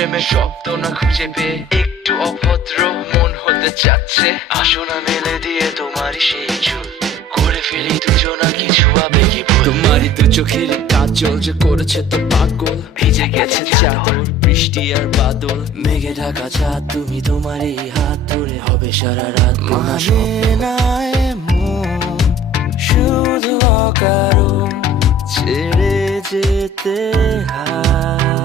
প্রেমের শব্দ না খুঁজে পেয়ে একটু অভদ্র মন হতে চাচ্ছে। আসো না মেলে দিয়ে তোমারই সেই চুল, করে ফেলি দুজনা কিছু আবেগী ভুল। তোমারই দু চোখের কাজল যে করেছে তো পাগল, ভিজে গেছে চাদর বৃষ্টি আর বাদল, মেঘে ঢাকা চাঁদ তুমি তোমারই হাত ধরে হবে সারা রাত। মানে না এমন শুধু অকারণ ছেড়ে যেতে হয়।